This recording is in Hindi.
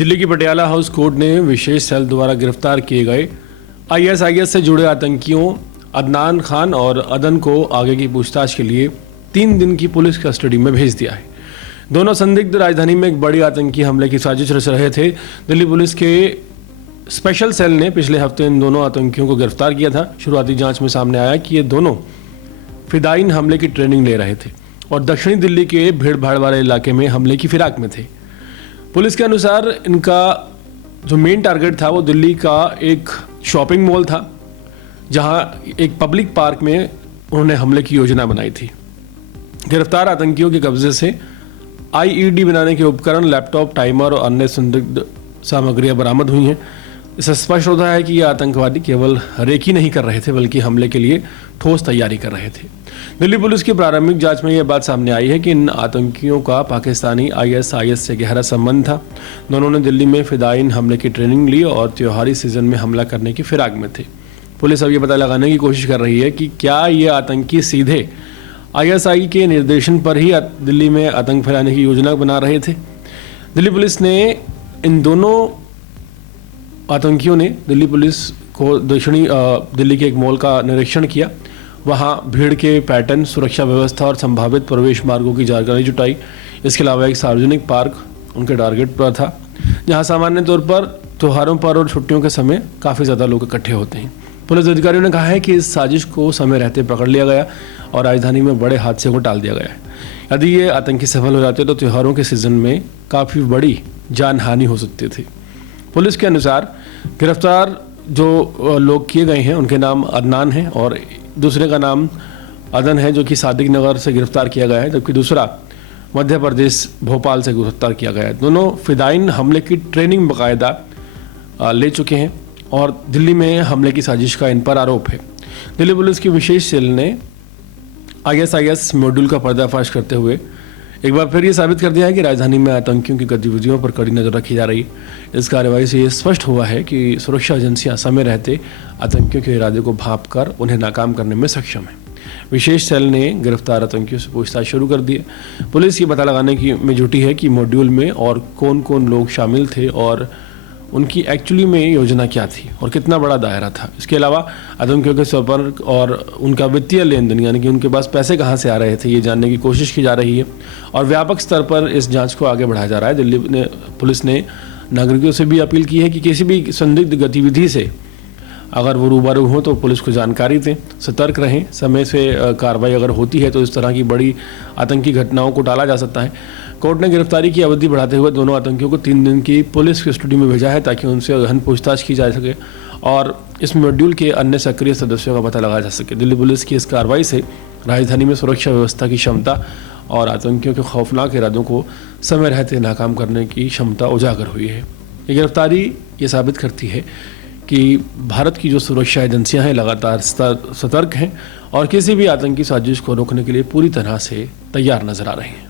दिल्ली की पटियाला हाउस कोर्ट ने विशेष सेल द्वारा गिरफ्तार किए गए आईएसआईएस से जुड़े आतंकियों अदनान खान और अदन को आगे की पूछताछ के लिए 3 दिन की पुलिस कस्टडी में भेज दिया है। दोनों संदिग्ध राजधानी में एक बड़ी आतंकी हमले की साजिश रच रहे थे। दिल्ली पुलिस के स्पेशल सेल ने पिछले हफ्ते इन दोनों आतंकियों को गिरफ्तार किया था। शुरुआती जांच में सामने आया कि ये दोनों फिदायीन हमले की ट्रेनिंग ले रहे थे और दक्षिणी दिल्ली के भीड़ भाड़ वाले इलाके में हमले की फिराक में थे। पुलिस के अनुसार इनका जो मेन टारगेट था वो दिल्ली का एक शॉपिंग मॉल था, जहां एक पब्लिक पार्क में उन्होंने हमले की योजना बनाई थी। गिरफ्तार आतंकियों के कब्जे से आईईडी बनाने के उपकरण, लैपटॉप, टाइमर और अन्य संदिग्ध सामग्रियां बरामद हुई हैं। इससे स्पष्ट होता है कि ये आतंकवादी केवल रेकी नहीं कर रहे थे बल्कि हमले के लिए ठोस तैयारी कर रहे थे। दिल्ली पुलिस की प्रारंभिक जांच में यह बात सामने आई है कि इन आतंकियों का पाकिस्तानी आईएसआईएस से गहरा संबंध था। दोनों ने दिल्ली में फिदायीन हमले की ट्रेनिंग ली और त्योहारी सीजन में हमला करने की फिराक में थे। पुलिस अब ये पता लगाने की कोशिश कर रही है कि क्या ये आतंकी सीधे आईएसआई के निर्देशन पर ही दिल्ली में आतंक फैलाने की योजना बना रहे थे। दिल्ली पुलिस ने इन दोनों आतंकियों ने दिल्ली पुलिस को दक्षिणी दिल्ली के एक मॉल का निरीक्षण किया। वहां भीड़ के पैटर्न, सुरक्षा व्यवस्था और संभावित प्रवेश मार्गों की जानकारी जुटाई। इसके अलावा एक सार्वजनिक पार्क उनके टारगेट पर था, जहां सामान्य तौर पर त्योहारों पर और छुट्टियों के समय काफ़ी ज़्यादा लोग इकट्ठे होते हैं। पुलिस अधिकारियों ने कहा है कि इस साजिश को समय रहते पकड़ लिया गया और राजधानी में बड़े हादसे को टाल दिया गया है। यदि ये आतंकी सफल हो जाते तो त्योहारों के सीजन में काफ़ी बड़ी जान हानि हो सकती थी। पुलिस के अनुसार गिरफ्तार जो लोग किए गए हैं उनके नाम अदनान हैं और दूसरे का नाम अदन है, जो कि सादिक नगर से गिरफ्तार किया गया है, जबकि दूसरा मध्य प्रदेश भोपाल से गिरफ्तार किया गया है। दोनों फिदायीन हमले की ट्रेनिंग बाकायदा ले चुके हैं और दिल्ली में हमले की साजिश का इन पर आरोप है। दिल्ली पुलिस की विशेष सेल ने आईएसआईएस मॉड्यूल का पर्दाफाश करते हुए एक बार फिर ये साबित कर दिया है कि राजधानी में आतंकियों की गतिविधियों पर कड़ी नजर रखी जा रही है। इस कार्रवाई से ये स्पष्ट हुआ है कि सुरक्षा एजेंसियां समय रहते आतंकियों के इरादे को भांपकर उन्हें नाकाम करने में सक्षम है। विशेष सेल ने गिरफ्तार आतंकियों से पूछताछ शुरू कर दी है। पुलिस ये पता लगाने में जुटी है कि मॉड्यूल में और कौन कौन लोग शामिल थे और उनकी एक्चुअली में योजना क्या थी और कितना बड़ा दायरा था। इसके अलावा आतंकियों के संपर्क और उनका वित्तीय लेन देन, यानी कि उनके पास पैसे कहां से आ रहे थे, ये जानने की कोशिश की जा रही है और व्यापक स्तर पर इस जांच को आगे बढ़ाया जा रहा है। दिल्ली पुलिस ने नागरिकों से भी अपील की है कि किसी भी संदिग्ध गतिविधि से अगर वो रूबरू हो तो पुलिस को जानकारी दें, सतर्क रहें। समय से कार्रवाई अगर होती है तो इस तरह की बड़ी आतंकी घटनाओं को टाला जा सकता है। कोर्ट ने गिरफ्तारी की अवधि बढ़ाते हुए दोनों आतंकियों को 3 दिन की पुलिस कस्टडी में भेजा है ताकि उनसे गहन पूछताछ की जा सके और इस मॉड्यूल के अन्य सक्रिय सदस्यों का पता लगाया जा सके। दिल्ली पुलिस की इस कार्रवाई से राजधानी में सुरक्षा व्यवस्था की क्षमता और आतंकियों के खौफनाक इरादों को समय रहते नाकाम करने की क्षमता उजागर हुई है। ये गिरफ्तारी ये साबित करती है कि भारत की जो सुरक्षा एजेंसियां हैं लगातार सतर्क हैं और किसी भी आतंकी साजिश को रोकने के लिए पूरी तरह से तैयार नजर आ रही हैं।